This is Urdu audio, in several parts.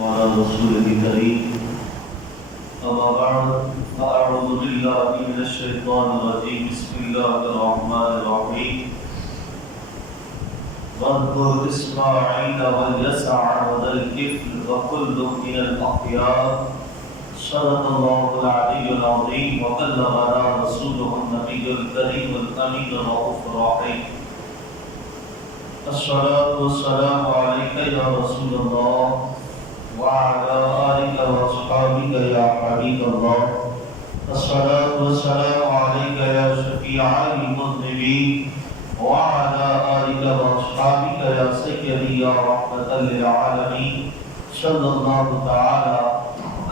وعلى رسوله الكريم أما بعد فأعوذ بالله من الشيطان الرجيم بسم الله الرحمن الرحيم واذكر إسماعيل واليسع وذا الكفل وكل من الأخيار صدق الله العلي العظيم وبلغنا رسوله النبي الكريم الأمين الرؤوف الرحيم الصلاة والسلام عليك يا رسول الله وعلى آلك وأصحابك يا حبيب الله الصلاة والسلام عليك يا شفيع المذنبين وعلى آلك وأصحابك يا سيدي يا رحمة للعالمين صلى الله تعالى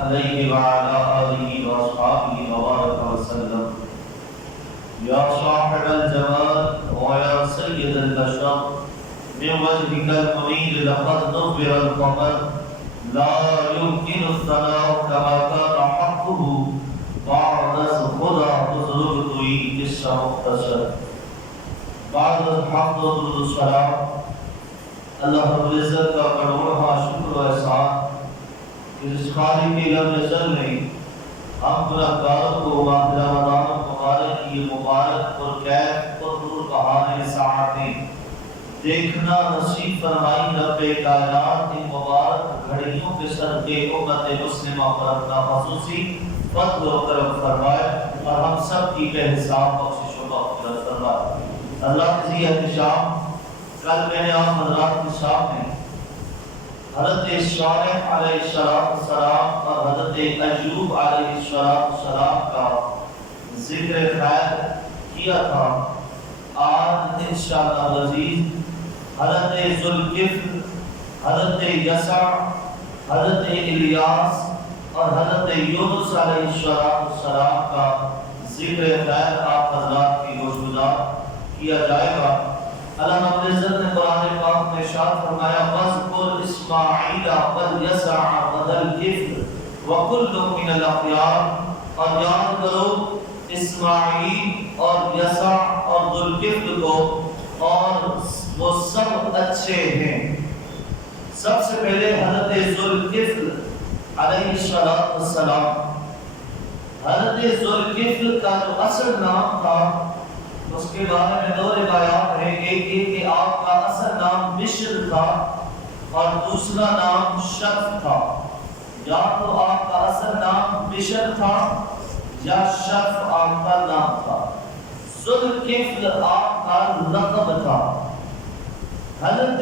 عليه وعلى آله وأصحابه وبارك وسلم يا صاحب الجمال ويا سيد البشر من وجهك المنير لقد نور القمر لا يمكن الثناء كما كان حقه بعد خدا حضور کوئی قصہ مختصر بعد الحمد والصلاة اللہ رب العزت کا کروڑواں شکر و احسان کہ اس خالق لم یزل نے ہم گنہگاروں کو ماہ رمضان مبارک کی مبارک اور کیف اور نور بہانے ساعتیں دیکھنا نصیب فرمائی رب کائنات کی مبارک گھڑیوں کے صدقے امت مسلمہ پر اپنا خصوصی فضل و کرم فرمائے اور ہم سب کی بے حساب بخشش و مغفرت فرمائے۔ اللہ کی احتشام کل میں نے آپ حضرات کے سامنے حضرت صالح علیہ السلام اور حضرت ایوب علیہ السلام کا ذکر خیر کیا تھا۔ آج انشاءاللہ العزیز حضرت ذوالکفل، حضرت یسع، حضرت الیاس اور حضرت یونس علیہ السلام کا ذکر خیر آپ حضرات کی گوشگزار کیا جائے گا۔ اللہ رب العزت نے قرآن پاک میں ارشاد فرمایا وَاذْكُرْ إِسْمَاعِيلَ وَالْيَسَعَ وَذَا الْكِفْلِ وَكُلٌّ مِّنَ الْأَخْيَارِ، اور یاد کرو اسماعیل اور یسع اور ذوالکفل کو، اور وہ سب اچھے ہیں۔ سب سے پہلے حضرت ذوالکفل علیہ السلام، حضرت ذوالکفل کا جو اصل نام تھا اس کے بارے میں دو روایات ہیں۔ ایک یہ کہ آپ کا اصل نام بشر تھا اور دوسرا نام شرف تھا۔ یا تو آپ کا اصل نام بشر تھا یا شرف آپ کا نام تھا۔ ذوالکفل آپ کا لقب تھا۔ حضرت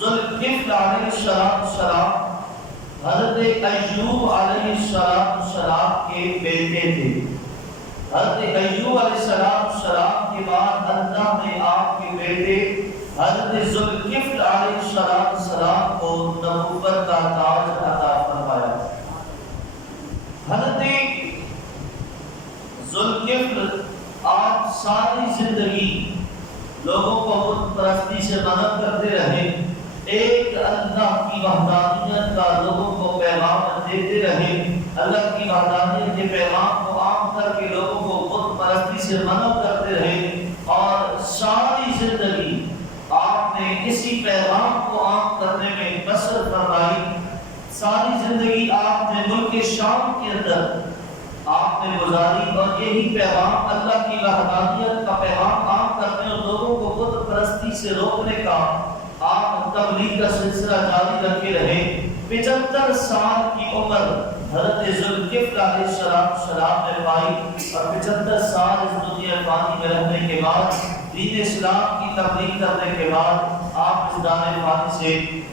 ذوالکفل علیہ السلام حضرت ایوب علیہ السلام کے بیٹے تھے۔ حضرت ایوب علیہ السلام کے بعد اللہ نے آپ کے بیٹے حضرت ذوالکفل علیہ السلام کو نبوت کا تاج عطا فرمایا۔ حضرت ذوالکفل آپ ساری زندگی لوگوں کو بت پرستی سے منع کرتے رہے، ایک اللہ کی وحدانیت کا لوگوں کو پیغام دیتے رہے، اللہ کی وحدانیت کے پیغام کو عام کر کے لوگوں کو بت پرستی سے منع کرتے رہے، اور ساری زندگی آپ نے اسی پیغام کو عام کرنے میں بسر فرمائی۔ ساری زندگی آپ نے ملک شام کے اندر آپ نے گزاری، اور یہی پیغام اللہ کی وحدانیت کا پیغام عام کرنے اور لوگوں کو بت پرستی سے روکنے کا آپ تبلیغ کا سلسلہ جاری رکھے رہے۔ 75 سال کی عمر حضرت ذوالکفل علیہ السلام نے پائی، اور 75 سال اس دنیا فانی میں رہنے کے بعد دین اسلام کی تبلیغ کرنے کے بعد آپ اس دان فانی سے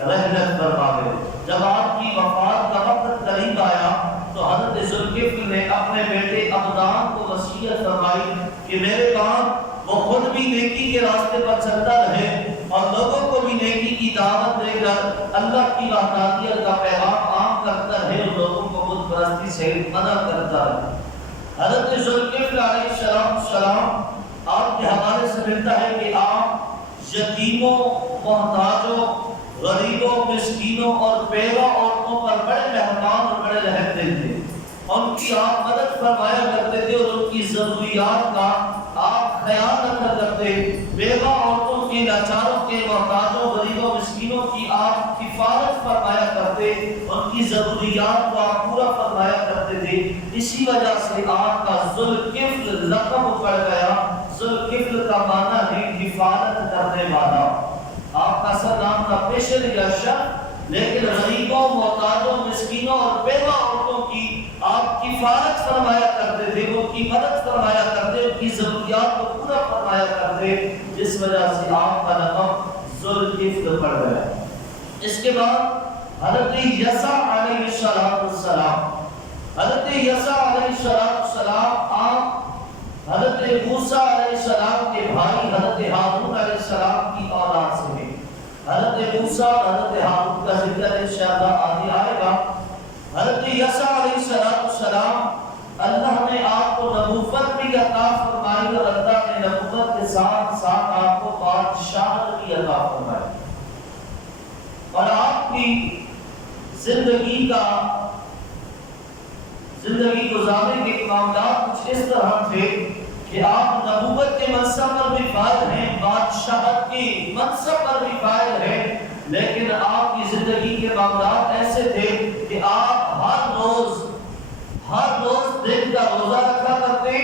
رحلت فرما گئے۔ جب آپ کی وفات کا وقت قریب آیا تو حضرت ذوالکفل نے اپنے بیٹے عبدان کو وصیت فرمائی کہ میرے بعد وہ خود بھی نیکی کے راستے پر چلتا رہے اور لوگوں کو بھی نیکی کی دعوت دے کر اللہ کی وحدانیت کا پیغام عام کرتا رہے اور لوگوں کو بت پرستی سے منع کرتا رہے۔ حضرت ذوالکفل علیہ السلام آپ کے حوالے سے ملتا ہے کہ آپ یتیموں، محتاجوں، غریبوں، مسکینوں اور بیوہ عورتوں پر بڑے مہربان اور بڑے رحم دل تھے۔ ان کی آپ مدد فرمایا کرتے تھے اور ان کی ضروریات کا آپ خیال رکھا کرتے۔ بیوہ عورتوں کے، لاچاروں کے، محتاجوں، غریبوں، مسکینوں کی آپ کفالت فرمایا کرتے، ان کی ضروریات کو آپ پورا فرمایا کرتے تھے. اسی وجہ سے آپ کا ذوالکفل لقب پڑ گیا. ذوالکفل کا معنی ہے کفالت کرنے والا. آپ کا اصل نام تھا بشر یا شر، لیکن غریبوں، محتاجوں، مسکینوں اور بیوہ عورتوں کی آپ کفالت فرمایا کرتے تھے، ان کی مدد فرمایا کرتے، ان کی ضروریات کو پورا فرمایا کرتے، جس وجہ سے آپ کا لقب ذوالکفل پڑ گیا. اس کے بعد حضرت یسع علیہ السلام، حضرت یسع علیہ السلام آپ حضرت موسیٰ علیہ السلام کے بھائی حضرت ہارون علیہ السلام کی اولاد سے ہیں. حضرت موسیٰ حضرت ہارون کا ذکر انشاءاللہ آگے آئے گا. حضرت یسع علیہ السلام اللہ نے آپ کو نبوت بھی عطا فرمائی اور اللہ نے نبوت کے ساتھ ساتھ آپ کو بادشاہت بھی عطا فرمائی. اور آپ کی زندگی گزارنے کے معاملات کچھ اس طرح تھے کہ آپ نبوت کے منصب پر بھی فائز ہیں، بادشاہت کی منصب پر بھی فائز ہیں، لیکن آپ کی زندگی کے معاملات ایسے تھے کہ آپ ہر روز دن کا روزہ رکھا کرتے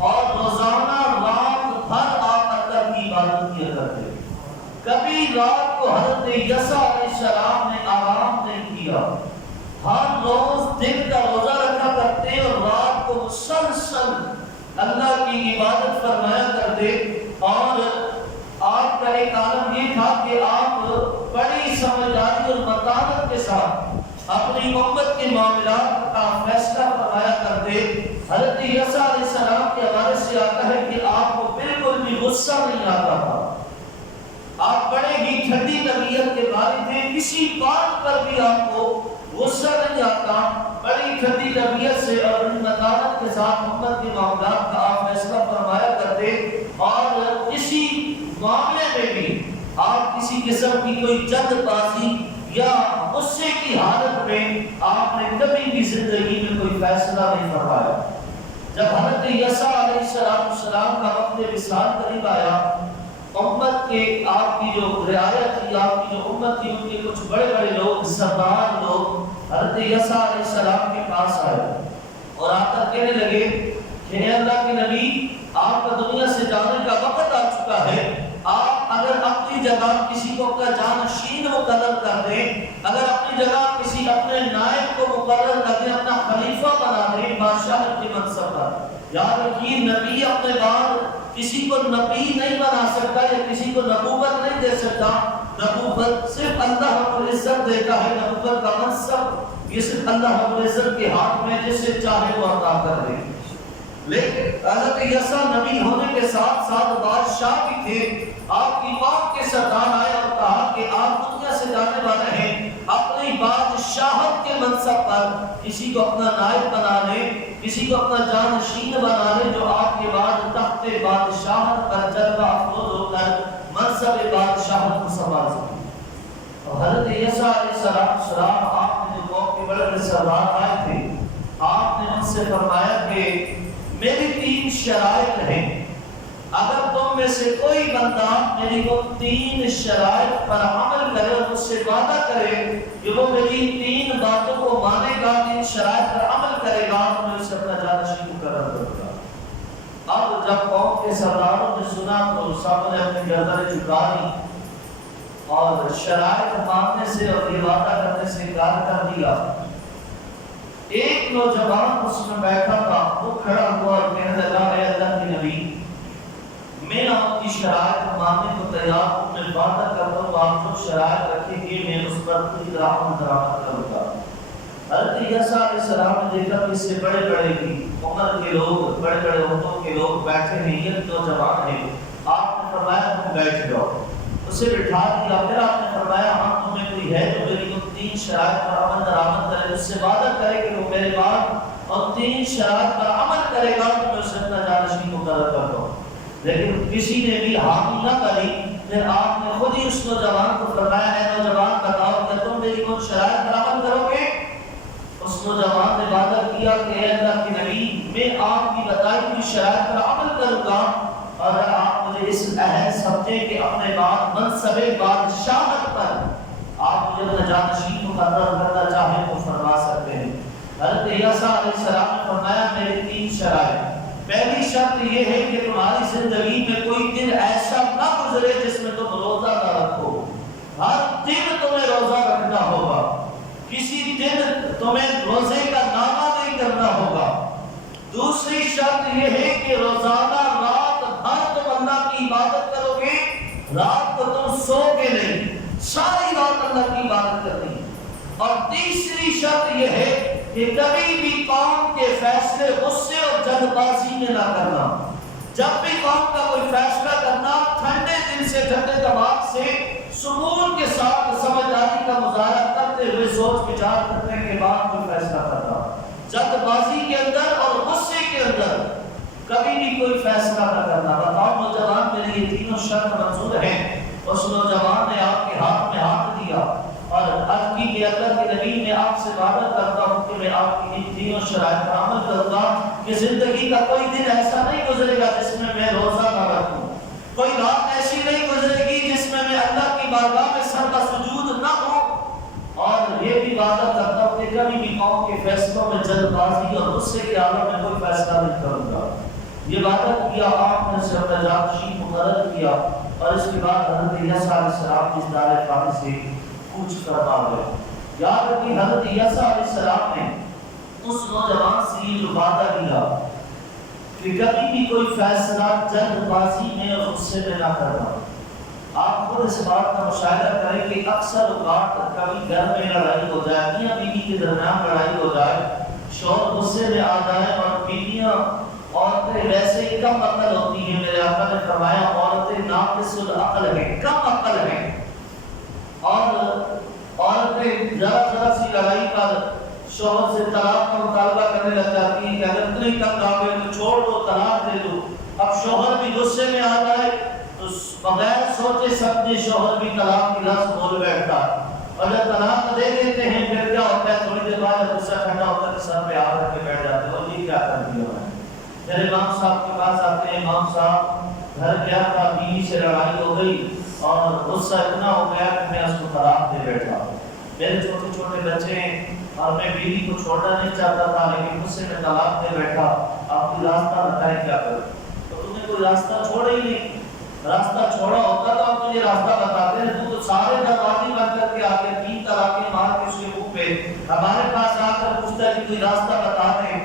اور روزانہ رات بھر آپ اللہ کی عبادت کیا کرتے. کبھی رات کو حضرت یسع علیہ السلام نے آرام نہیں کیا. ہر روز دن کا روزہ رکھا کرتے اور رات کو مسلسل اللہ کی عبادت فرمایا کرتے. اور آپ کا ایک عالم یہ تھا کہ آپ بڑی سمجھداری اور متانت کے ساتھ اپنی امت کے معاملات کا فیصلہ فرمایا کرتے. حضرت یسع علیہ السلام کے حوالے سے آتا ہے کہ آپ کو بالکل بھی غصہ نہیں آتا تھا. آپ بڑے ہی ٹھنڈی طبیعت کے مالک تھے، کسی بات پر بھی آپ کو غصہ نہیں آتا. بڑی ٹھنڈی طبیعت سے اور متانت کے ساتھ امت کے معاملات کا آپ فیصلہ فرمایا کرتے. اور کسی معاملے میں بھی آپ کسی قسم کی کوئی جلد بازی یا غصے کی حالت میں آپ نے کبھی بھی زندگی میں کوئی فیصلہ نہیں فرمایا. جب حضرت یسع علیہ السلام کا وقت وصال قریب آیا، امت کے آپ کی جو رعایت تھی، آپ کی جو امت تھی، ان کے کچھ بڑے بڑے لوگ، سردار لوگ حضرت یسع علیہ السلام کے پاس آئے اور آ کر کہنے لگے کہ اے اللہ کے نبی، آپ کا دنیا سے جانے کا وقت آ چکا ہے. آپ اگر اپنی جگہ کسی کو اپنا جانشین مقرر کر دیں، اگر اپنی جگہ کسی اپنے نائب کو مقرر کر دیں، اپنا خلیفہ بنا دیں بادشاہت کے منصب پر. یاد رکھیے نبی اپنے بعد کسی کو نبی نہیں بنا سکتا یا کسی کو نبوت نہیں دے سکتا. نبوت صرف اللہ رب العزت دیتا ہے. نبوت کا منصب یہ صرف اللہ رب العزت کے ہاتھ میں، جس سے چاہے وہ عطا کر دے. لیکن حضرت یسع نبی ہونے کے ساتھ ساتھ بادشاہ بھی تھے. آپ کی بات کے سردار آئے اور کہا کہ آپ دنیا سے جانے والے ہیں، اپنی بادشاہت کے منصب پر کسی کو اپنا نائب بنا لیں، کسی کو اپنا جانشین بنا لیں، جو آپ کے بعد تخت بادشاہت پر جلوہ افروز ہو کر منصب بادشاہت کو سنبھال سکے. اور حضرت یسع علیہ السلام آپ نے جو قوم کے بڑے بڑے سردار آئے تھے، آپ نے ان سے فرمایا کہ میری 3 شرائط ہیں. اگر تم میں سے کوئی بندہ میری وہ 3 شرائط پر عمل کرے اور مجھ سے وعدہ کرے کہ وہ میری 3 باتوں کو مانے گا، 3 شرائط پر عمل کرے گا، تو میں اسے اپنا جانشین مقرر کروں گا. اب جب قوم کے سرداروں نے سنا تو سب نے اپنی گردنیں جھکا لی اور شرائط ماننے سے اور یہ وعدہ کرنے سے انکار کر دیا. ایک نوجوان اس میں بیٹھا تھا، وہ کھڑا ہوا اور کہنے لگا اے اللہ کے نبی، میں آپ کی شرائط ماننے کو تیار ہوں، میں وعدہ کرتا ہوں آپ جو شرائط رکھیں گے میں اس پر پوری طرح عمل کروں گا. حضرت یسع علیہ السلام نے دیکھا کہ اس سے بڑے بڑے کی عمر کے لوگ، بڑے بڑے عہدوں کے لوگ بیٹھے ہیں، یہ نوجوان ہیں. آپ نے فرمایا تم بیٹھ جاؤ. اسے بٹھا دیا. پھر آپ نے فرمایا ہاں تمہیں کوئی ہے جو میری ان 3 شرائط پر عمل درآمد کرے، اس سے وعدہ کرے کہ وہ میرے بعد اور 3 شرائط پر عمل کرے گا تو میں اسے اپنا جانشین مقرر کرتا ہوں. لیکن کسی نے بھی حامی نہ کری. پھر آپ نے خود ہی اس نوجوان کو فرمایا اے نوجوان بتاؤ کہ تم میری ان شرائط پر عمل کرو گے؟ اس نوجوان نے وعدہ کیا کہ اے اللہ کے نبی، میں آپ کی بتائی ہوئی شرائط پر عمل کروں گا اور آپ مجھے اس عہد سمجھیں کہ اپنے بعد منصب بادشاہت پر آپ مجھے اپنا جانشین مقرر کرنا چاہیں حضرت عیسیٰ علیہ السلام نے فرمایا میری 3 شرائط، پہلی شرط یہ ہے کہ تمہاری زندگی میں کوئی دن ایسا نہ گزرے جس میں تم روزہ نہ رکھو، ہر دن تمہیں روزہ رکھنا ہوگا، کسی دن تمہیں روزے کا نامہ نہیں کرنا ہوگا۔ دوسری شرط یہ ہے کہ روزانہ رات بھر تم اللہ کی عبادت کرو گے، رات کو تم سو کے نہیں، ساری رات اللہ کی عبادت کرنی ہے۔ اور تیسری شرط یہ ہے کہ کبھی بھی قوم کے فیصلے غصے اور جلد بازی میں نہ کرنا، جب بھی قوم کا کوئی فیصلہ کرنا ٹھنڈے دل سے، ٹھنڈے دماغ سے، سکون کے ساتھ سمجھداری کا مظاہرہ کرتے ہوئے سوچ وچار کرنے کے بعد کوئی فیصلہ کرنا، جلد بازی کے اندر اور غصے کے اندر کبھی بھی کوئی فیصلہ نہ کرنا۔ بتاؤ نوجوان، میری یہ تینوں شرط منظور ہیں۔ اس نوجوان نے آپ کے ہاتھ میں ہاتھ دیا اور عرض کی کہ اللہ کے نبی میں آپ سے وعدہ کرتا ہوں کہ میں آپ کی ان تینوں شرائط پر عمل کروں گا کہ زندگی کا کوئی دن ایسا نہیں گزرے گا جس میں روزہ نہ رکھوں، کوئی رات ایسی نہیں گزرے گی جس میں اللہ کی بارگاہ میں سر کا سجود نہ ہوں، اور یہ بھی وعدہ کرتا ہوں کہ کبھی بھی قوم کے فیصلوں میں جلد بازی اور غصے کے عالم میں کوئی فیصلہ نہیں کروں گا۔ یہ وعدہ کیا، آپ نے سے اپنا جانشین مقرر کیا، اور اس کے بعد حضرت عیسیٰ علیہ السلام اس دار فانی سے کوچ فرما گئے۔ یاد رکھیے حضرت عیسیٰ علیہ السلام نے اس نوجوان سے یہ جو وعدہ کیا کہ کبھی بھی کوئی فیصلہ جلد بازی میں اور غصے میں نہ کرنا۔ آپ خود اس بات کا مشاہدہ کریں کہ اکثر اوقات کبھی گھر میں لڑائی ہو جائے، میاں بیوی کے درمیان لڑائی ہو جائے، شوہر غصے میں آ جائے، اور بیویاں عورتیں ویسے ہی کم عقل ہوتی ہیں۔ میرے آقا نے فرمایا عورتیں ناقص العقل ہیں، کم عقل ہیں، اور عورتیں ذرا سی لڑائی پر شوہر سے طلاق کا مطالبہ کرنے لگ جاتی ہیں کہ اگر اتنے تنگ آ گئے تو چھوڑ دو، طلاق دے دو۔ اب شوہر بھی غصے میں آ جائے تو بغیر سوچے سمجھے شوہر بھی طلاق کی لفظ بول بیٹھتا ہے، اور جب طلاق دے دیتے ہیں پھر کیا ہوتا ہے، تھوڑی دیر بعد غصہ ٹھنڈا ہوتا ہے تو سر پہ ہاتھ رکھ کے بیٹھ جاتے ہیں، اور یہ کیا کر دیا میں نے۔ میرے امام صاحب کے پاس آتے ہیں، امام صاحب گھر گیا تھا، بیوی سے لڑائی ہو گئی اور غصہ اتنا ہو گیا کہ میں اس کو طلاق دے بیٹھا۔ میرے چھوٹے چھوٹے بچے ہیں اور میں بیوی کو چھوڑنا نہیں چاہتا تھا، لیکن غصے میں طلاق دے بیٹھا۔ آپ کوئی راستہ بتائیں کیا کروں؟ تو تم نے کوئی راستہ چھوڑا ہی نہیں، راستہ چھوڑا ہوتا تو آپ تجھے راستہ بتاتے ہیں، تو سارے دروازے بند کر کے آتے 3 طلاقیں مار کے اس کے منہ پہ ہمارے پاس آ کر پوچھتا ہے کہ کوئی راستہ بتا دیں۔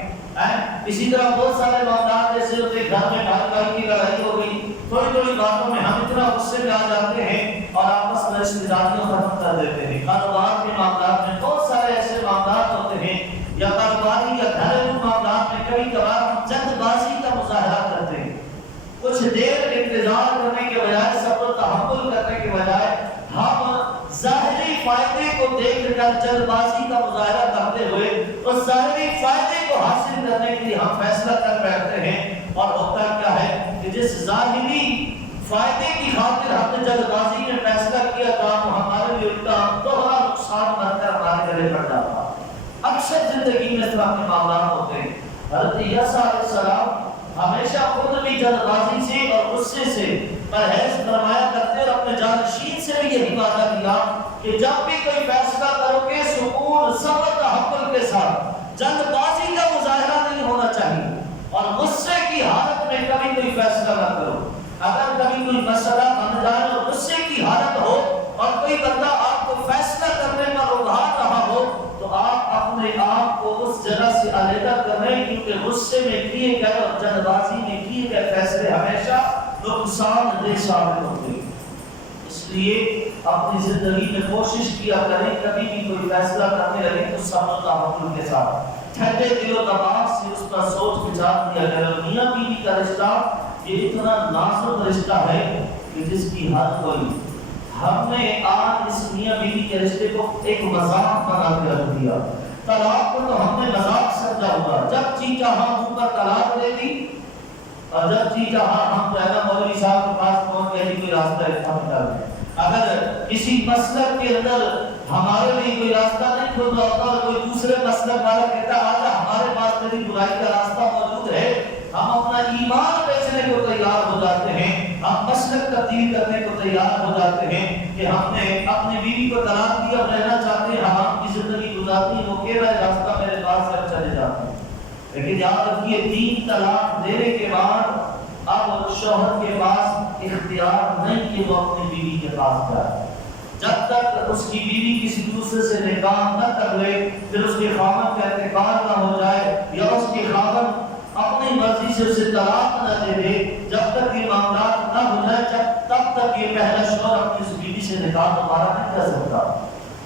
اسی طرح بہت سارے معاملات ایسے ہوتے ہیں، گھر میں بھائی بھائی کی لڑائی ہو گئی، تھوڑی تھوڑی باتوں میں ہم اتنا غصے میں آ جاتے ہیں اور آپس میں رشتے داریاں ختم کر دیتے ہیں۔ کاروبار کے معاملات میں بہت سارے ایسے معاملات ہوتے ہیں، یا کاروباری یا گھریلو معاملات میں کبھی کبھار ہم جلد بازی کا مظاہرہ کرتے ہیں، کچھ دیر انتظار کرنے کے بجائے، صبر تحمل کرنے کے بجائے ہم ظاہری فائدے کو دیکھ کر جلد بازی کا مظاہرہ کرتے ہوئے اس ظاہری فائدے کو حاصل کرنے کے لیے ہم فیصلہ کر بیٹھتے ہیں، اور ہوتا کیا ہے کہ جس ظاہری فائدے کی خاطر ہم نے جلد بازی میں فیصلہ کیا تھا وہ ہمارے لیے الٹا دوہرا نقصان بن کر ہمارے گلے پڑ جاتا۔ اکثر زندگی میں اس طرح کے معاملات ہوتے ہیں۔ حضرت عیسیٰ علیہ السلام ہمیشہ خود بھی جلد بازی سے اور غصے سے پرہیز فرمایا کرتے، اور اپنے جانشین سے بھی یہی وعدہ کیا کہ جب بھی کوئی فیصلہ کرو گے سکون صبر تحمل کے ساتھ، جلد بازی کا مظاہرہ نہیں ہونا چاہیے، اور غصے کی حالت میں کبھی کوئی فیصلہ نہ کرو۔ اگر کبھی کوئی مسئلہ بن جائے اور غصے کی حالت ہو اور کوئی بندہ آپ کو فیصلہ کرنے پر ابھار رہا ہو تو آپ اپنے آپ کو اس جگہ سے علیحدہ کر رہے ہیں، کیونکہ غصے میں کیے گئے اور جلد بازی میں کیے گئے فیصلے ہمیشہ نقصان دہ ثابت ہوتے ہیں۔ اس لیے اپنی زندگی میں کوشش کیا کریں کبھی بھی کوئی فیصلہ کرنے لگے تو صبر تحمل کے ساتھ ٹھنڈے دل و دماغ سے اس پر سوچ بچار کیا کرے۔ میاں بیوی کا رشتہ یہ اتنا نازک رشتہ ہے کہ جس کی حد کوئی، ہم نے آج اس میاں بیوی کے رشتے کو ایک مذاق بنا کے رکھ دیا۔ طلاق کو تو ہم نے مذاق سمجھا ہوگا، جب جی چاہا منہ پر طلاق دے دی، اور جب جی چاہا ہم پہلا مولوی صاحب کے پاس پہنچ گئے کوئی راستہ اتنا نکال دیں۔ اگر کسی مسلک کے اندر ہمارے لیے کوئی راستہ نہیں کھل رہا ہوتا اور کوئی دوسرے مسلک والا کہتا آجا ہمارے پاس میری برائی کا راستہ موجود ہے، ہم اپنا ایمان بیچنے کو تیار ہو جاتے ہیں، ہم مسلک تبدیل کرنے کو تیار ہو جاتے ہیں کہ ہم نے اپنی بیوی کو طلاق دیا، رہنا چاہتے ہیں، ہم کی زندگی گزارنی، وہ کہہ رہا ہے راستہ میرے پاس ہے، لیکن یاد رکھیے 3 طلاق دینے کے بعد اب شوہر کے پاس اختیار نہیں کہ وہ اپنی بیوی کے پاس جائے، جب تک اس کی بیوی کسی دوسرے سے نکاح نہ کر لے، پھر اس کے خاوند کا انتقال نہ ہو جائے یا اس کے خاوند اپنی مرضی سے اسے طلاق نہ دے دے، جب تک یہ معاملات نہ ہو جائے تب تک یہ پہلا شوہر اپنی اس بیوی سے نکاح دوبارہ نہیں کر سکتا۔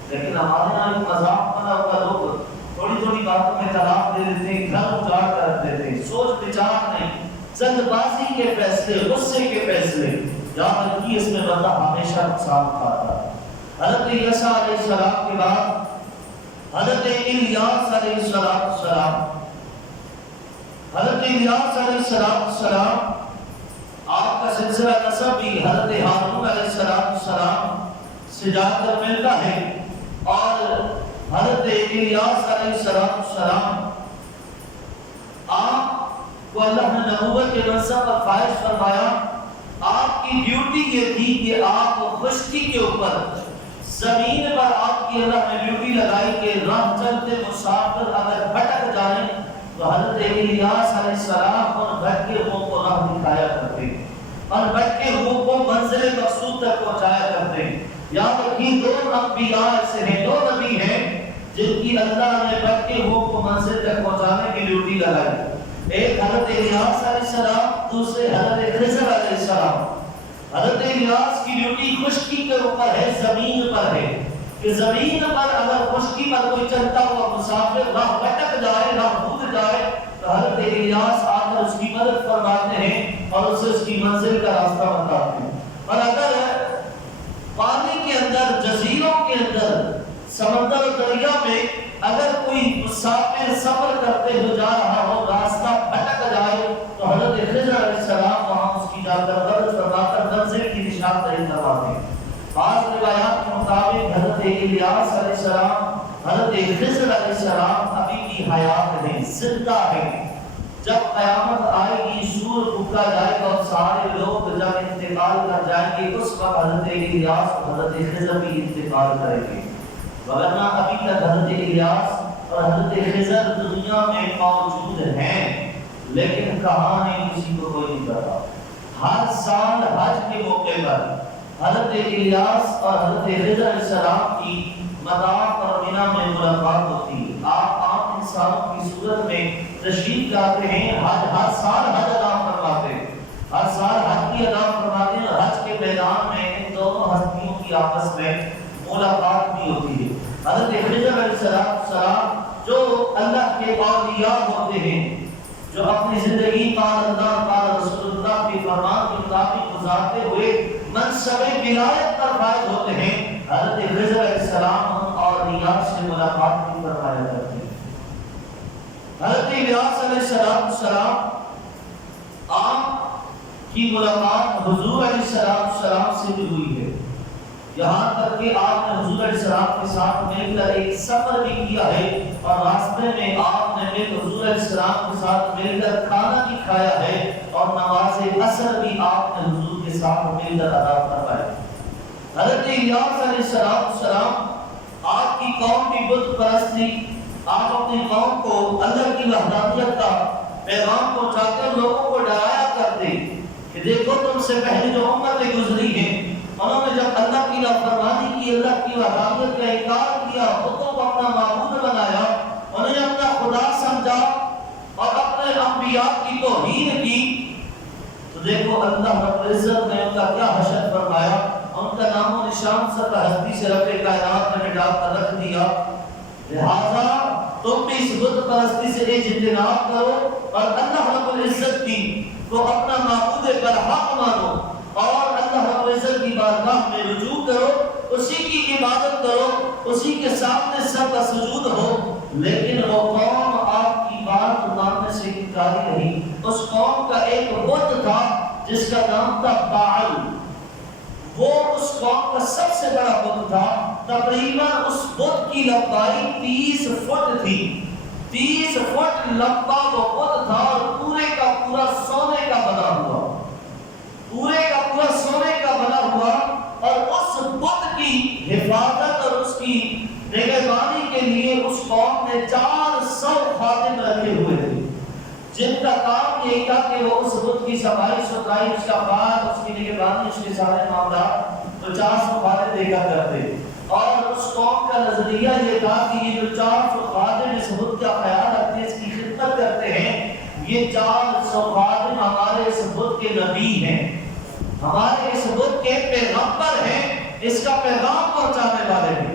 لیکن ہمارے یہاں ایک مذاق بنا ہوا، لوگ تھوڑی تھوڑی باتوں میں طلاق دے دیتے ہیں، گھر اجاڑ کر دیتے ہیں، سوچ بچار نہیں، جلد بازی کے فیصلے، غصے کے فیصلے، یاد رکھیے اس میں بندہ ہمیشہ نقصان اٹھاتا ہے۔ حضرت عیسیٰ علیہ السلام کے بعد حضرت الیاس علیہ السلام، حضرت الیاس علیہ السلام آپ کا سلسلہ نسب بھی حضرت ہارون علیہ السلام سے جا کر ملتا ہے، اور حضرت الیاس علیہ السلام آپ کو اللہ نے نبوت کے منصب پر فائز فرمایا۔ آپ کی ڈیوٹی یہ تھی کہ آپ خشکی کے اوپر زمین پر آپ کی اللہ نے ڈیوٹی لگائی کہ راہ چلتے مسافر اگر بھٹک جائیں تو حضرت الیاس علیہ السلام اور بھٹکے ہوئوں کو راہ دکھایا کرتے اور بھٹکے ہوئوں کو منزل مقصود تک پہنچایا کرتے۔ یاد رکھیے 2 انبیاء ایسے ہیں، 2 نبی ہیں جن کی اللہ نے بھٹکے ہوئوں کو منزل تک پہنچانے کی ڈیوٹی لگائی، ایک حضرت الیاس علیہ السلام، دوسرے حضرت خضر علیہ السلام۔ حضرت الیاس کی ڈیوٹی خشکی کے اوپر ہے، زمین پر ہے، کہ زمین پر اگر خشکی پر کوئی چلتا ہوا مسافر راہ بھٹک جائے، راہ بھول جائے تو حضرت الیاس آ کر اس کی مدد فرماتے ہیں اور اسے اس کی منزل کا راستہ بتاتے ہیں۔ اور اگر پانی کے اندر، جزیروں کے اندر، سمندر و دریا میں اگر کوئی مسافر سفر کرتے ہوئے جا رہا ہو، راستہ بھٹک جائے تو حضرت خضر علیہ السلام وہاں اس کی جا کر مدد فرما کر منزل کی نشاندہی کرواتے ہیں۔ بعض روایات کے مطابق حضرت الیاس علیہ السلام، حضرت خضر علیہ السلام ابھی بھی حیات ہیں، زندہ ہیں۔ جب قیامت آئے گی، سور پھونکا جائے گا اور سارے لوگ جب انتقال کر جائیں گے، اس وقت حضرت الیاس اور حضرت خضر بھی انتقال کریں گے، ورنہ ابھی تک حضرت الیاس اور حضرت خضر دنیا میں موجود ہیں، لیکن کہاں ہیں کسی کو کوئی نہیں پتا۔ ہر سال حج کے موقع پر حضرت الیاس اور حضرت خضر علیہ السلام کی مطاف اور مینا میں ملاقات ہوتی ہے۔ آپ عام انسانوں کی صورت میں تشریف لاتے ہیں، ہر سال حج ادا فرماتے ہیں، ہر سال حج کی ادا فرماتے ہیں، اور حج کے میدان میں ان دونوں ہستیوں کی آپس میں ملاقات بھی ہوتی ہے۔ حضرت خضر علیہ السلام جو اللہ کے اولیاء ہوتے ہیں، جو اپنی زندگی قال اللہ قال رسول اللہ کے فرمان کے مطابق گزارتے ہوئے منصب ولایت پر فائز ہوتے ہیں، حضرت خضر علیہ السلام ان اولیاء سے ملاقات بھی فرمایا کرتے ہیں۔ حضرت الیاس علیہ السلام آپ کی ملاقات حضور علیہ السلام سے بھی ہوئی ہے، یہاں تک کہ آپ نے حضور علیہ السلام کے ساتھ مل کر ایک سفر بھی کیا ہے، اور راستے میں آپ نے حضور علیہ السلام کے ساتھ مل کر کھانا بھی کھایا ہے، اور نماز عصر بھی آپ نے حضور کے ساتھ مل کر ادا کروائی۔ حضرت الیاس علیہ السلام آپ کی قوم کی بت پرست تھی، آپ اپنی قوم کو اللہ کی وحدانیت کا پیغام پہنچاتے اور لوگوں کو ڈرایا کرتے کہ دیکھو تم سے پہلے جو امتیں گزری ہیں، انہوں نے جب اللہ کی نافرمانی کی، اللہ کی وحدانیت کا انکار کیا، بتوں کو اپنا معبود بنایا، انہیں اپنا خدا سمجھا اور اپنے انبیاء کی توہین کی، تو دیکھو اللہ رب العزت نے ان کا کیا حشر فرمایا، ان کا نام و نشان سب ہستی سے رب کائنات نے مٹا کر رکھ دیا۔ لہذا تم بھی اس بت پرستی سے اجتناب کرو اور اللہ رب العزت کی کو اپنا معبود برحق مانو، اور اللہ رب العزت کی بارگاہ میں رجوع کرو، اسی کی عبادت کرو، اسی کے سامنے سب کا سجود ہو۔ لیکن وہ قوم آپ کی بات ماننے سے انکاری رہی۔ اس قوم کا ایک بت تھا جس کا نام تھا باعل، وہ اس قوم کا سب سے بڑا بت تھا، تقریباً اس بت کی لمبائی 30 فٹ تھی، 30 فٹ لمبا وہ بت تھا، اور پورے کا پورا سونے کا بنا ہوا، پورے کا پورا سونے کا بنا ہوا، اور اس بت کی حفاظت اور اس کی نگہبانی کے لیے اس قوم نے 400 خادم رکھے ہوئے تھے۔ جن کا کام یہ تھا کہ وہ اس بت کی صفائی ستھرائی، اس کا پاک، اس کی نگہبانی، اس کے سارے معاملات 50 خادم دیکھا کرتے، اور اس قوم کا نظریہ یہ تھا کہ یہ جو 400 خادم اس بت کا خیال رکھتے ہیں، اس کی خدمت کرتے ہیں، یہ 400 خادم ہمارے اس بت کے نبی ہیں، ہمارے اس بت کے پیغمبر ہیں، اس کا پیغام پہنچانے والے ہیں۔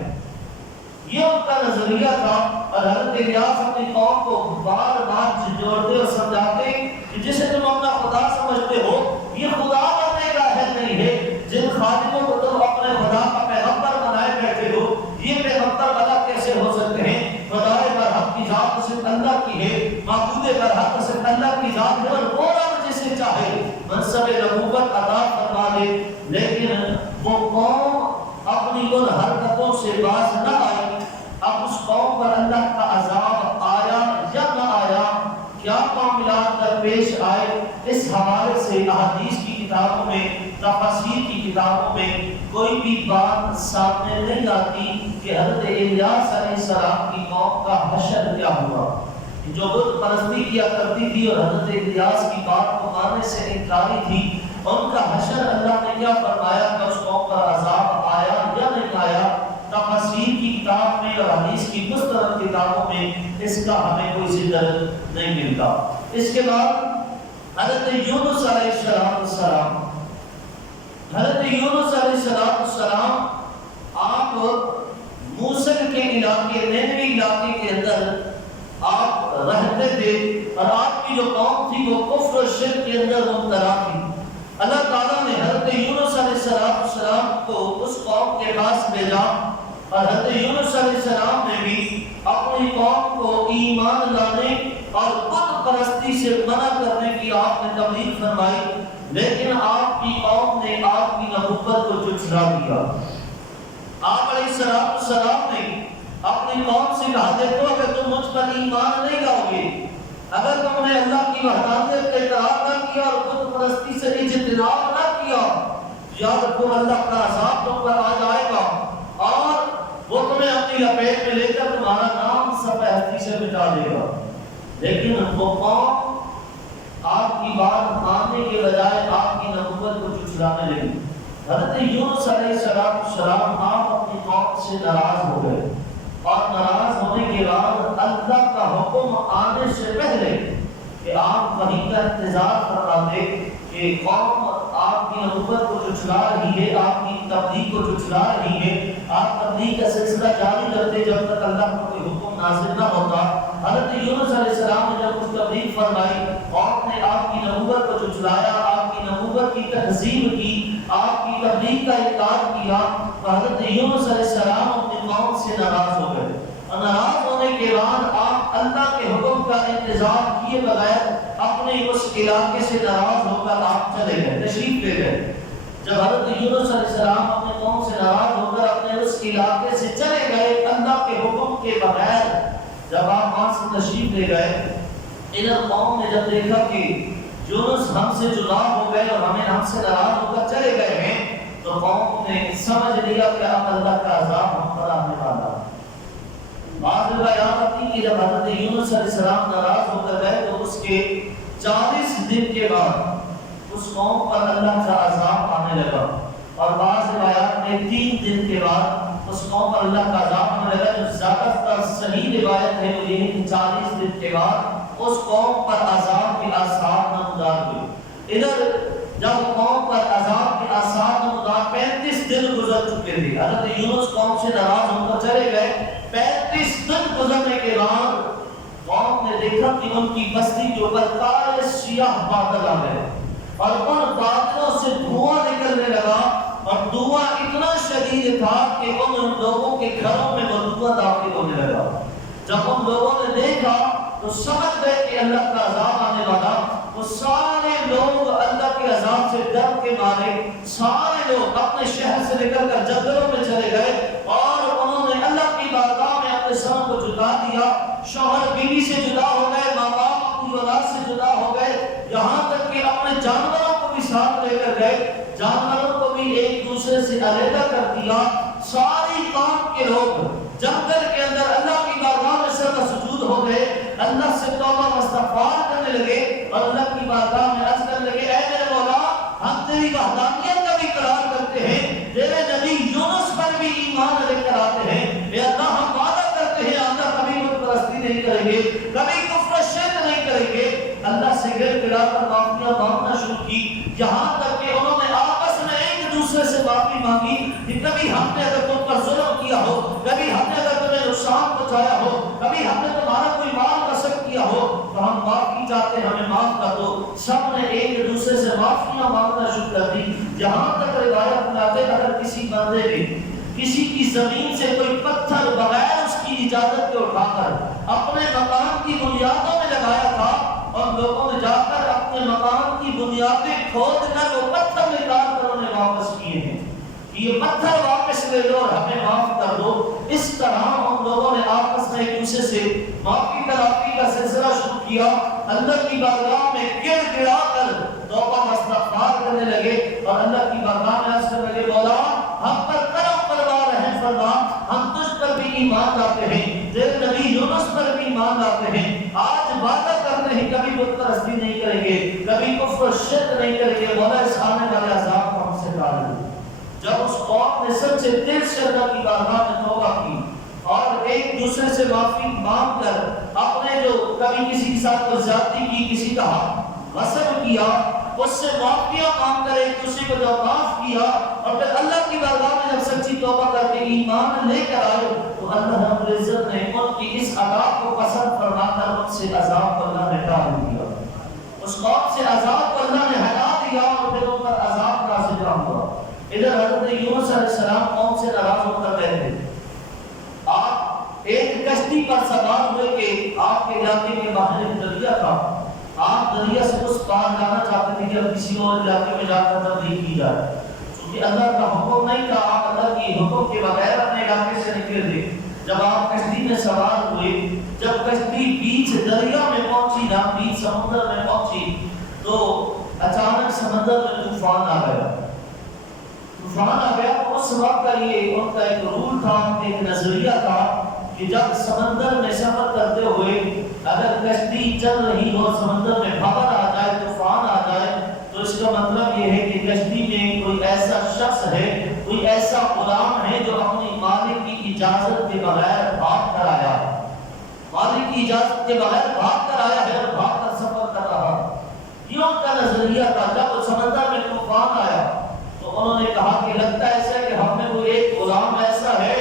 یہ ان کا نظریہ تھا، اور حضرت الیاس اپنی قوم کو بار بار جھنجھوڑتے اور سمجھاتے کہ جسے تم اپنا خدا سمجھتے ہو، یہ خدا بننے کا اہل نہیں ہے۔ جن خادموں کو تم اپنے خدا کا پیغمبر بنائے بیٹھے ہو، یہ پیغمبر بنا کیسے ہو سکتے ہیں؟ خدائے برحق کی ذات صرف اللہ کی ہے، معبود برحق صرف اللہ کی ذات ہے، اور وہ رب جسے چاہے منصب نبوت عطا فرما دے۔ لیکن وہ قوم اپنی ان حرکتوں سے باز نہ آئی۔ اب اس قوم پر اللہ کا عذاب آیا یا نہ آیا، کیا معاملات درپیش آئے، اس حوالے سے احادیث کی کتابوں میں، تفاسیر کی کتابوں میں کوئی بھی بات سامنے نہیں آتی کہ حضرت الیاس علیہ السلام کی قوم کا حشر کیا ہوا۔ جو بت پرستی کیا کرتی تھی اور حضرت الیاس کی بات کو ماننے سے انکاری تھی، ان کا حشر اللہ نے کیا فرمایا کہ اس قوم پر عذاب آیا یا نہیں آیا، تفاسیر کی کتاب میں اور حدیث کی مستند کتابوں میں اس کا ہمیں کوئی ذکر نہیں ملتا۔ اس کے بعد حضرت یونس علیہ السلام، حضرت یونس علیہ السلام آپ موصل کے علاقے، نینوی علاقے کے اندر آپ رہتے تھے، اور آپ کی جو قوم تھی وہ کفر و شرک کے اندر مبتلا تھی۔ اللہ تعالیٰ نے حضرت یونس علیہ السلام کو اس قوم کے پاس بھیجا، اور حضرت یونس علیہ السلام نے بھی اپنی قوم کو ایمان لانے اور بت پرستی سے منع کرنے کی آپ نے تبلیغ فرمائی، لیکن آپ کی قوم نے آپ کی نبوت کو جھٹلا دیا۔ آپ علیہ السلام نے اپنی قوم سے کہا، دیکھو اگر تم مجھ پر ایمان نہیں لاؤ گے، اگر تم نے اللہ کی وحدانیت کا اقرار نہ کیا اور بت پرستی سے اجتناب نہ کیا، یاد رکھو اللہ کا عذاب تم پر آ جائے گا، اور وہ تمہیں اپنی لپیٹ میں لے کر تمہارا نام صفحہ ہستی سے مٹا دے گا۔ لیکن وہ قوم آپ کی بات ماننے کے بجائے آپ کی نبوت کو جھٹلانے لگی۔ حضرت یونس علیہ السلام آپ اپنی قوم سے ناراض ہو گئے، اور ناراض ہونے کے بعد اللہ کا حکم آنے سے پہلے کہ آپ وہیں کا انتظار فرماتے کہ قوم آپ کی نبوت کو جھٹلا رہی ہے، آپ کی تبلیغ کو جھٹلا رہی ہے، آپ تبلیغ کا سلسلہ جاری کرتے جب تک اللہ کا کوئی حکم نازل نہ ہوتا۔ حضرت یونس علیہ السلام نے جب کچھ تبلیغ فرمائی، قوم نے آپ کی نبوت کو جھٹلایا، آپ کی نبوت کی تہذیب کی، آپ کی تبلیغ کا انکار کیا، تو حضرت یونس علیہ السلام اپنی قوم سے ناراض ہو گئے۔ ناراض ہونے کے بعد آپ اللہ کے حکم کا انتظار کیے بغیر اپنے اس علاقے سے ناراض ہو کر آپ چلے گئے، تشریف لے گئے۔ جب حضرت یونس علیہ السلام اپنے قوم سے ناراض ہو کر اپنے اس علاقے سے چلے گئے اللہ کے حکم کے بغیر، جب آپ وہاں سے تشریف لے گئے، ادھر قوم نے جب دیکھا کہ یونس ہم سے جدا ہو گئے اور ہم سے ناراض ہو کر چلے گئے ہیں، تو قوم نے سمجھ لیا کہ اب اللہ کا عذاب ہم پر آنے والا ہے۔ بعض روایات آتی کہ جب حضرت یونس علیہ السلام ناراض ہو کر گئے تو اس کے 40 دن کے بعد اس قوم پر اللہ کا عذاب آنے لگا، اور بعض روایات میں 3 دن کے بعد اس قوم پر اللہ کا عذاب آنے لگا۔ جو زیادہ تر صحیح روایت ہے وہ یہ ہے کہ 40 دن کے بعد اس قوم پر عذاب کے آثار نمودار ہوئے۔ ادھر جب قوم پر عذاب کے آثار نمودار 35 دن گزر چکے تھے، حضرت یونس قوم سے ناراض ہو کر چلے گئے، 35 دن گزرنے کے بعد قوم نے دیکھا کہ ان کی بستی کے اوپر کالے سیاہ بادل آ گئے، اور ان بادلوں سے دھواں نکلنے لگا، اور دھواں اتنا شدید تھا کہ ان لوگوں کے گھروں میں وہ دھواں داخل ہونے لگا۔ جب ان لوگوں نے دیکھا تو سمجھ گئے کہ اللہ کا عذاب آنے والا، وہ سارے لوگ اللہ کے عذاب سے ڈر کے مارے سارے لوگ اپنے شہر سے نکل کر جنگلوں میں چلے گئے، اور انہوں نے اللہ کی بارگاہ میں اپنے سر کو جھکا دیا، شوہر بیوی سے جدا ہو گئے، ماں باپ اپنی اولاد سے جدا ہو گئے، یہاں تک کہ اپنے جانوروں کو بھی ساتھ لے کر گئے، جانوروں کو بھی ایک دوسرے سے علیحدہ کر دیا۔ ساری قوم کے لوگ جنگل کے اندر اللہ کی بارگاہ میں سر سجود ہو گئے، اللہ سے توبہ و استغفار کرنے کرنے لگے اور اللہ کی بارگاہ میں عرض کرنے لگے اے میرے مولا ہم تیری وحدانیت کا بھی اقرار کرتے ہیں، تیرے نبی یونس پر بھی ایمان لے کر آتے ہیں، اے اللہ ہم وعدہ کرتے ہیں اللہ کبھی بت پرستی نہیں کریں گے، کبھی کفر و شرک نہیں کریں گے۔ اللہ سے گر گڑا کر معافیاں مانگنا شروع کی، یہاں تک کہ انہوں نے آپس میں ایک دوسرے سے معافی مانگی کہ کبھی ہم نے اگر تم پر ظلم کیا ہو، کبھی ہم نے اگر تمہیں نقصان پہنچایا ہو، کبھی ہم نے تمہارا کوئی مال غصب کیا ہو تو ہم معافی چاہتے ہیں، ہمیں معاف کر دو۔ سب نے ایک دوسرے سے معافیاں مانگنا شروع کر دی، یہاں تک روایت میں آتے اگر کسی بندے نے کسی کی زمین سے کوئی پتھر بغیر اس کی اجازت کے اٹھا کر اپنے مکان کی بنیادوں میں لگایا تھا اور لوگوں نے جا کر اپنے مکان کی بنیادیں کھود کر وہ پتھر نکال کر انہیں واپس کیے ہیں، یہ پتھر واپس لے لو اور ہمیں معاف کر دو، اس طرح ان لوگوں نے آپس میں ایک دوسرے سے معافی تلافی کا سلسلہ شروع کیا، اللہ کی بارگاہ میں گر گڑا کر توبہ و استغفار کرنے لگے اور اللہ کی بارگاہ میں عرض کرنے لگے مولا ہم پر کرم فرما رحم فرما، ہم تجھ پر بھی ایمان لاتے ہیں، تیرے نبی یونس پر بھی ایمان لاتے ہیں، آج وعدہ کرتے ہیں کبھی بت پرستی نہیں کریں گے، کبھی کفر و شرک نہیں کریں گے، مولا اس آنے والے عذاب کو ہم سے ٹال دے۔ جب اس قوم نے سب سے دل سے اللہ کی بارگاہ میں توبہ کی اور ایک دوسرے سے معافی مانگ کر اپنے جو کبھی کسی کے ساتھ کوئی زیادتی کی، کسی کا حق غصب کیا، اس سے معافیاں مانگ کر ایک دوسرے کو جب معاف کیا اور پھر اللہ کی بارگاہ میں جب سچی توبہ کر کے ایمان لے کر آئے تو اللہ رب العزت نے ان کی اس عذاب کو پسند فرما کر ان سے عذاب کو اللہ نے ٹال دیا، اس قوم سے عذاب کو اللہ نے ہٹا دیا اور پھر ان پر عذاب نازل ہوا۔ ادھر حضرت یونس علیہ السلام قوم سے ناراض ہو کر رہے تھے، آپ ایک کشتی پر سوار ہوئے کہ آپ کے علاقے میں باہر ایک دریا تھا، آپ دریا سے اس پار جانا چاہتے تھے کہ اب کسی اور علاقے میں جا کر تبلیغ کی جائے، کیونکہ اللہ کا حکم نہیں تھا، آپ اللہ کی حکم کے بغیر اپنے علاقے سے نکلے تھے۔ جب آپ کشتی میں سوار ہوئے، جب کشتی بیچ دریا میں پہنچی نا، بیچ سمندر میں پہنچی تو اچانک سمندر میں طوفان آ گیا، طوفان آ گیا۔ اس وقت کا یہ ان کا ایک رول تھا، ایک نظریہ تھا کہ جب سمندر میں سفر کرتے ہوئے اگر کشتی چل رہی ہو، سمندر میں بھنور آ جائے، طوفان آ جائے تو اس کا مطلب یہ ہے کہ کشتی میں کوئی ایسا شخص ہے، کوئی ایسا غلام ہے جو اپنی مالک کی اجازت کے بغیر بھاگ کر آیا، مالک کی اجازت کے بغیر بھاگ کر آیا ہے اور بھاگ کر سفر کر رہا۔ یہ ان کا نظریہ تھا۔ جب سمندر میں طوفان آیا تو انہوں نے کہا کہ لگتا ہے ایسا کہ ہم میں کوئی ایک غلام ایسا ہے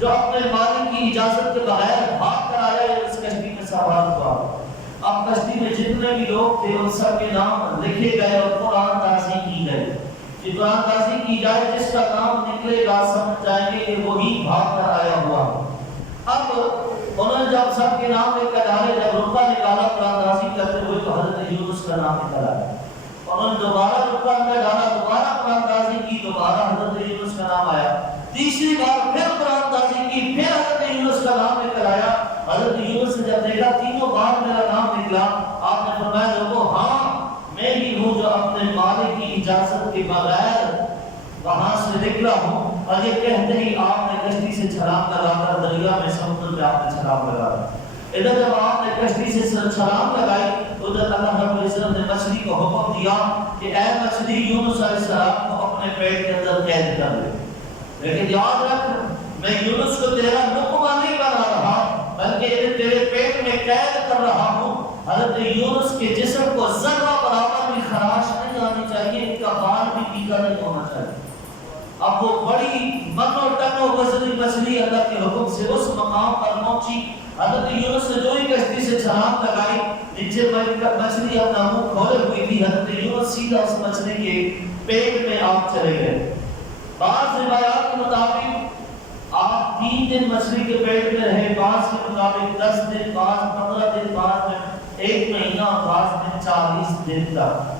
جو اپنے مالک کی اجازت کے بغیر بھاگ کر آیا ہے، اس کشتی میں سوار ہوا۔ اب کشتی میں جتنے بھی لوگ تھے ان سب کے نام لکھے گئے اور قرآن دازی کی گئی کہ قرآن دازی کی جائے، جس کا نام نکلے گا سمجھ جائیں گے کہ وہی بھاگ کر آیا ہوا۔ اب انہوں نے جب سب کے نام لے کر ڈالے، جب رتبہ نکالا قرآن دازی کرتے ہوئے تو حضرت یونس کا نام نکلا ہے۔ انہوں نے دوبارہ رتبہ میں ڈالا، دوبارہ قرآن دازی کی، دوبارہ حضرت یونس کا نام آیا۔ تیسری بار پھر قرآن دازی کی، پھر حضرت یونس کا نام نکل آیا۔ حضرت یونس نے جب دیکھا تینوں بار میرا نام نکلا، آپ نے فرمایا لوگوں ہاں میں ہی ہوں جو اپنے مالک کی اجازت کے بغیر وہاں سے نکلا ہوں۔ اور یہ کہتے ہی آپ نے کشتی سے چھلانگ لگا کر دریا میں سمندر میں آپ نے چھلانگ لگایا۔ ادھر جب آپ نے کشتی سے چھلانگ لگائی ادھر اللہ رب العزت نے مچھلی کو حکم دیا کہ اے مچھلی یونس علیہ السلام کو اپنے پیٹ کے اندر قید کر لے، لیکن یاد رکھ میں یونس کو تیرا لقمہ نہیں بنا رہا بلکہ انہیں تیرے پیٹ میں قید کر رہا ہوں۔ حضرت یونس کے جسم کو ذرہ برابر بھی خراش نہیں آنی چاہیے، ان کا بال بھی پیکا نہیں ہونا چاہیے۔ اب وہ بڑی منو ٹنو وزنی مچھلی اللہ کے حکم سے اس مقام پر پہنچی۔ حضرت یونس نے جو ہی کشتی سے چھلانگ لگائی، نیچے مچھلی اپنا منہ کھولے ہوئی تھی، حضرت یونس سیدھا اس مچھلی کے پیٹ میں آپ چلے گئے۔ بعض روایات کے مطابق آپ 3 دن مچھلی کے پیٹ میں رہے، بعض کے مطابق 10 دن، بعض 15 دن، بعض میں 1 مہینہ، بعض میں 40 دن تک۔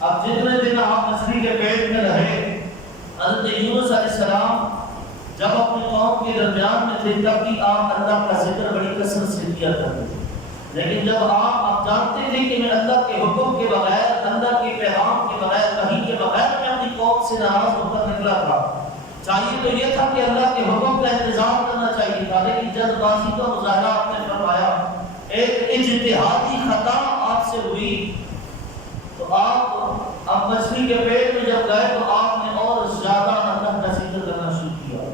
اب جتنے دن آپ مچھلی کے پیٹ میں رہے، حضرت یونس علیہ السلام جب اپنے قوم کے درمیان میں تھے تب بھی آپ اللہ کا ذکر بڑی کثرت سے کیا کرتے تھے، لیکن جب آپ جانتے تھے کہ میں اللہ کے حکم کے بغیر، اللہ کے پیغام کے بغیر، وحی کے بغیر میں اپنی قوم سے ناراض ہو کر نکلا تھا، چاہیے تو یہ تھا کہ اللہ کے حکم کا انتظام کرنا چاہیے تھا، لیکن جلد بازی کا مظاہرہ آپ نے فرمایا ایک اجتہادی خطا آپ سے ہوئی تو آپ اب مچھلی کے پیٹ میں جب گئے تو آپ نے اور زیادہ اللہ کا ذکر کرنا شروع کیا،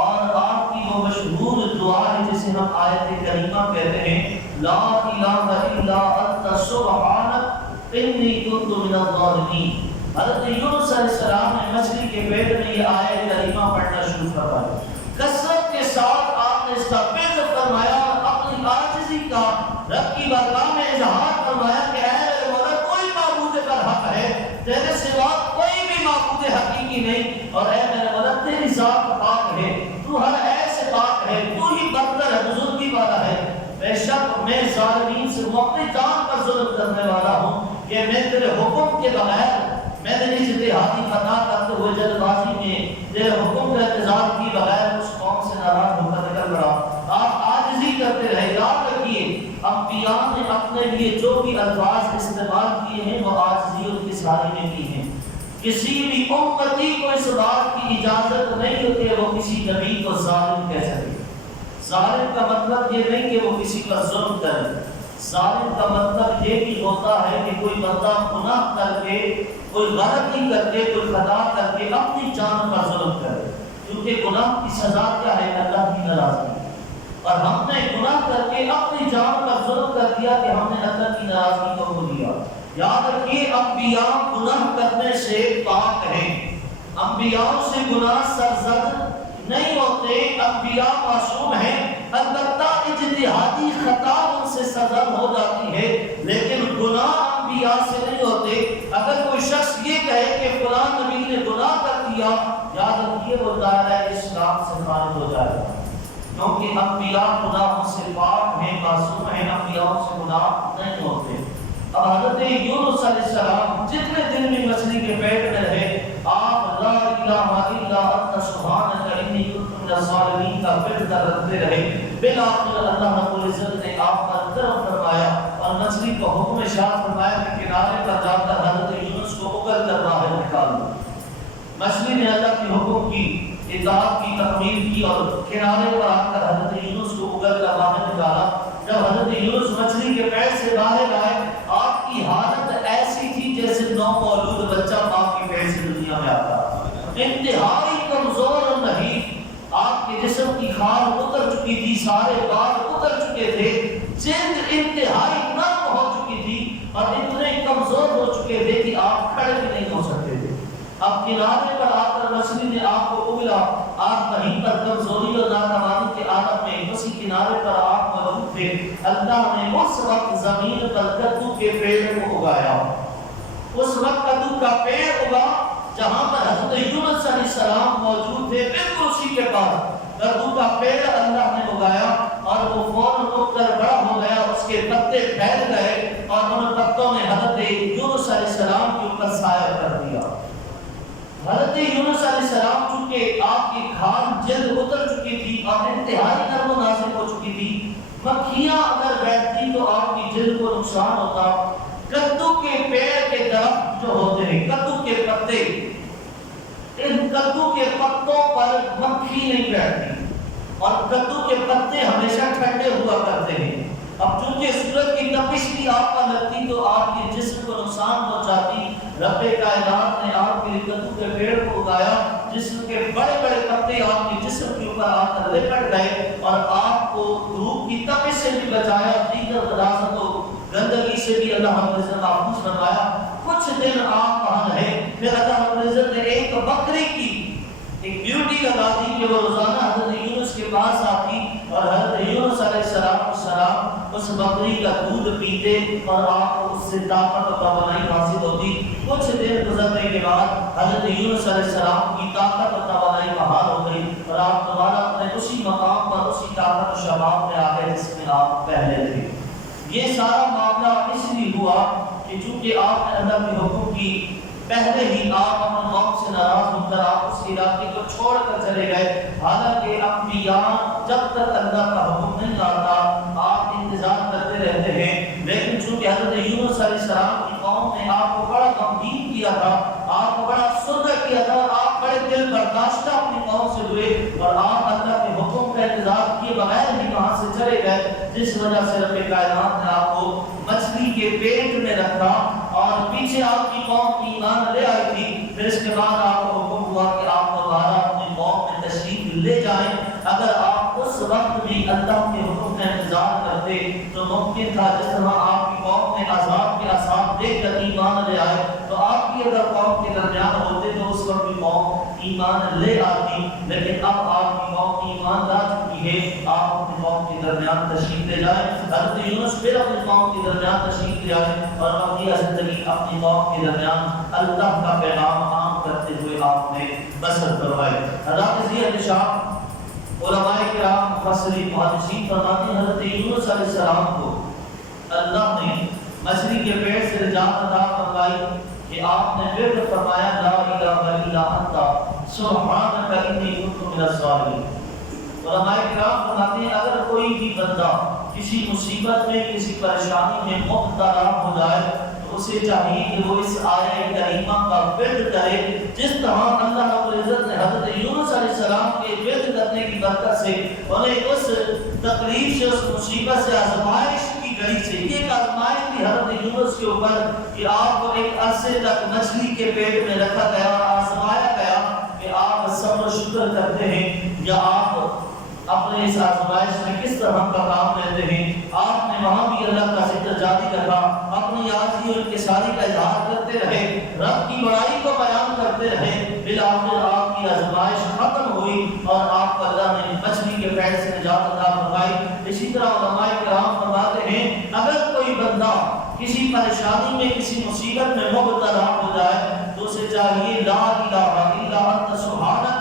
اور آپ کی وہ مشہور دعا ہے جسے ہم آیت کریمہ کہتے ہیں، لا الہ الا انت سبحانک انی کنت من الظالمین۔ حضرت یونس علیہ السلام نے مچھلی کے پیٹ میں یہ آیت کریمہ پڑھنا شروع کروایا، کثرت کے ساتھ آپ نے استغفار فرمایا اور اپنی عاجزی کا رب کی بارگاہ میں اظہار فرمایا کہ اے میرے مولا کوئی معبود برحق ہے تیرے سوا، کوئی بھی معبود حقیقی نہیں، اور اے میرے مولا تیری ذات پاک ہے، تو ہر عیب سے پاک ہے، تو ہی برتر ہے، بزرگی والا ہے۔ بے شک میں ظالمین سے ہوں، اپنی جان پر ظلم کرنے والا ہوں کہ میں تیرے حکم کے بغیر، میں نے اجتہادی خطا کرتے ہوئے جلد بازی میں تیرے حکم کا انتظار کی بغیر اس قوم سے ناراض ہو کر نکل پڑا۔ آپ عاجزی کرتے رہے۔ یاد رکھیے انبیاء نے اپنے لیے جو بھی الفاظ استعمال کیے ہیں وہ عاجزی اور کساری میں کی ہیں۔ کسی بھی امتی کو اس بات کی اجازت نہیں ہوتی ہے وہ کسی نبی کو ظالم کہہ سکے۔ ظالم کا مطلب یہ نہیں کہ وہ کسی پر ظلم کرے، ظالم کا مطلب یہ بھی ہوتا ہے کہ کوئی بندہ گناہ کر کے، کوئی غلطی کر کے، کوئی خطا کر کے اپنی جان پر ظلم کرے، کیونکہ گناہ کی سزا کیا ہے؟ اللہ کی ناراضگی۔ اور ہم نے گناہ کر کے اپنی جان پر ظلم کر دیا کہ ہم نے اللہ کی ناراضگی کو کھو دیا۔ یاد رکھیے انبیاء گناہ کرنے سے پاک ہیں، انبیاء سے گناہ سرزد نہیں ہوتے، انبیاء معصوم ہیں، البتہ اجتہادی خطا ان سے سزا ہو جاتی ہے، لیکن گناہ انبیاء سے نہیں ہوتے۔ اگر کوئی شخص یہ کہے کہ فلاں نبی نے گناہ کر دیا، یاد رکھیے وہ دائرہ اسلام سے خارج ہو جائے گا، کیونکہ انبیاء گناہوں سے پاک ہیں، معصوم ہیں، انبیاء سے گناہ نہیں ہوتے۔ اب حضرت یونس علیہ السلام جتنے دن بھی مچھلی کے پیٹ میں رہے، آپ لا الہ الا انت سبحانک انی کنت من الظالمین کا فکر کرتے رہے۔ بالآخر اللہ رب العزت نے آپ پر کرم فرمایا اور مچھلی کو حکم ارشاد فرمایا کہ کنارے پر جا کر حضرت یونس کو اگل کر باہر نکال دو۔ مچھلی نے اللہ کی حکم کی اطاعت کی، تکمیل کی اور کنارے پر آ کر حضرت یونس کو اگل کر باہر نکالا۔ جب حضرت یونس مچھلی کے پیٹ سے باہر آئے، آپ کی حالت ایسی تھی جیسے نومولود بچہ باپ کے پیٹ سے دنیا میں آتا، انتہائی کمزور اور نحیف، آپ کے جسم کی کھال اتر چکی تھی، سارے بال اتر چکے تھے، جلد انتہائی نرم ہو چکی تھی اور اتنے کمزور ہو چکے تھے کہ آپ کھڑے بھی نہیں ہو سکتے تھے۔ اب کنارے پر آ کر مچھلی نے آپ کو اگلا، آپ کہیں پر کمزوری اور ناتوانی کے عالم میں اسی کنارے پر آپ موجود تھے۔ اللہ نے اس وقت زمین پر کدو کے پیڑ کو اگایا، اس وقت کدو کا پیڑ اگا جہاں پر حضرت یونس علیہ السلام موجود تھے، بالکل اسی کے پاس کدو کا پیڑ اللہ نے اگایا اور وہ فوراً اگ کر بڑا ہو گیا، اس کے پتے پھیل گئے اور ان پتوں نے حضرت یونس علیہ السلام کے اوپر سایہ کر دیا۔ حضرت یونس علیہ السلام چونکہ آپ کی کھال جلد اتر چکی تھی اور انتہائی نرم و نازک ہو چکی تھی، مکھیاں اگر بیٹھتی تو آپ کی جلد کو نقصان ہوتا۔ کدو کے پیڑ کے درخت جو ہوتے ہیں، کدو کے پتے، ان کدو کے پتوں پر مکھی نہیں بیٹھتی اور کدو کے پتے ہمیشہ ٹھنڈے ہوا کرتے ہیں۔ اب چونکہ سورج کی تپش بھی آپ پر لگتی تو آپ کے جسم کو نقصان پہنچاتی، رب کائنات نے آپ کے کدو کے پیڑ کو اگایا جسم کے بڑے بڑے پتے آپ کے جسم کے اوپر آ کر لپٹ گئے اور آپ کو دھوپ کی تپش سے بھی بچایا، دیگر غلاظت و گندگی سے بھی اللہ رب العزت محفوظ فرمایا۔ کچھ دن آپ وہاں رہے، پھر اللہ رب العزت نے ایک بکری کی ایک ڈیوٹی لگا دی کہ وہ روزانہ حضرت یونس کے پاس آتی اور حضرت یونس علیہ السلام اس بکری کا دودھ پیتے اور آپ کو اس سے طاقت و توانائی حاصل ہوتی۔ کچھ دن گزرنے کے بعد حضرت یونس علیہ السلام کی طاقت و توانائی بحال ہو گئی اور آپ دوبارہ اپنے اسی مقام پر اسی طاقت و شباب میں آ گئے جس میں آپ پہلے تھے۔ یہ سارا معاملہ اس لیے ہوا کہ چونکہ آپ نے اللہ کے حکم کی، پہلے ہی آپ اپنے قوم سے ناراض ہو کر آپ اس علاقے کو چھوڑ کر چلے گئے۔ حالانکہ انبیاء جب تک اللہ کا حکم نہیں آتا آپ انتظار کرتے رہتے ہیں، لیکن چونکہ حضرت یونس علیہ السلام کی قوم نے آپ کو بڑا غمگین کیا تھا، آپ کو بڑا افسردہ کیا تھا، آپ بڑے دل برداشتہ اپنی قوم سے ہوئے اور آپ اللہ کے حکم کا انتظار کیے بغیر ہی وہاں سے چلے گزرے گئے جس وجہ سے رب کائنات نے آپ کو مچھلی کے پیٹ میں رکھا اور پیچھے آپ کی قوم ایمان لے آئی تھی. پھر اس کے بعد آپ کو حکم ہوا کہ آپ دوبارہ اپنی قوم میں تشریف لے جائیں. اگر آپ اس وقت بھی اللہ کے حکم کا انتظار کرتے تو ممکن تھا جس طرح آپ کی قوم میں عذاب کے آثار دیکھ کر ایمان لے آئے تو آپ کی اگر قوم کے درمیان ہوتے تو اس وقت بھی قوم ایمان لے آتی. لیکن اب آپ کی قوم ایمان لا چکی ہے, آپ اپنی قوم کے درمیان تشریف لے جائیں. حضرت یونس پھر اپنی قوم کے درمیان تشریف لے آئے اور بقیہ زندگی اپنی قوم کے درمیان اللہ کا پیغام عام کرتے ہوئے آپ نے بسر کروائی. حضرت ذی شاہ علماء کرام مفسرین محدثین فرماتے ہیں حضرت یونس علیہ السلام کو اللہ نے مچھلی کے پیٹ سے نجات عطا فرمائی کہ آپ نے پھر فرمایا لا الہ الا انت سبحانک انی کنت من الظالمین. علماء کرام فرماتے ہیں اگر کوئی بھی بندہ کسی مصیبت میں کسی پریشانی میں مبتلا ہو جائے تو اسے چاہیے کہ وہ اس آیہ کریمہ کا ورد کرے جس طرح اللہ رب العزت نے حضرت یونس علیہ السلام کے ورد کرنے کی برکت سے انہیں اس تکلیف سے اس مصیبت سے آزمائش کی گئی سے یہ ایک آزمائش تھی حضرت یونس کے اوپر کہ آپ کو ایک عرصے تک مچھلی کے پیٹ میں رکھا گیا اور آزمایا گیا کہ آپ صبر و شکر کرتے ہیں یا آپ اپنے اس آزمائش میں کس طرح کا کام لیتے ہیں. آپ نے وہاں بھی اللہ کا ذکر جاری رکھا, اپنی عاجزی اور انکساری کا اظہار کرتے رہے, رب کی بڑائی کو بیان کرتے رہے. بالآخر آپ کی آزمائش ختم ہوئی اور آپ کو اللہ نے مچھلی کے پیٹ سے نجات عطا فرمائی. اسی طرح علماء کرام فرماتے ہیں اگر کوئی بندہ کسی پریشانی میں کسی مصیبت میں مبتلا ہو جائے تو اسے چاہیے لا الہ الا انت سبحانک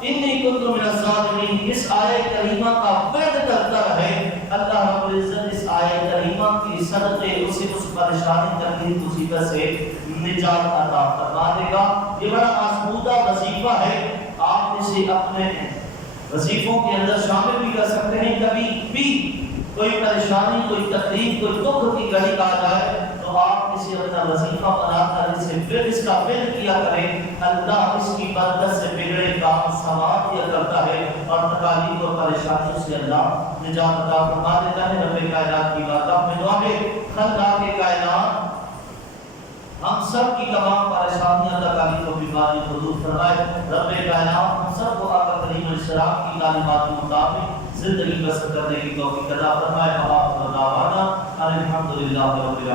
انی کنت من الظالمین اس آیہ کریمہ کا ورد کرتا رہے. اللہ رب العزت اس آیہ کریمہ کی صدقے اسے اس پریشانی تکلیف مصیبت سے نجات عطا فرما دے گا. یہ بڑا آسمودہ وظیفہ ہے, آپ اسے اپنے وظیفوں کے اندر شامل بھی کر سکتے ہیں. کبھی بھی کوئی پریشانی, کوئی تکلیف, کوئی دکھ کی گھڑی آ جائے تو آپ اسے اپنا وظیفہ بنا کر اسے پھر اس کا فعل کیا کریں. اللہ اس کی برکت سے بگڑے کام سماعت کیا کرتا ہے اور تکالیف اور پریشانیوں سے اللہ نجات عطا فرما دیتا ہے. رب کائنات کی بارگاہ میں دعا ہے خالق کائنات ہم سب کی تمام پریشانیاں تکالیف اور بیماریوں کو دور فرمائے. رب کائنات ہم سب کو آقا کریم علیہ السلام کی تعلیمات کے مطابق زندگی بسر کرنے کی توفیق عطا فرمائے. الحمدللہ رب العالمین.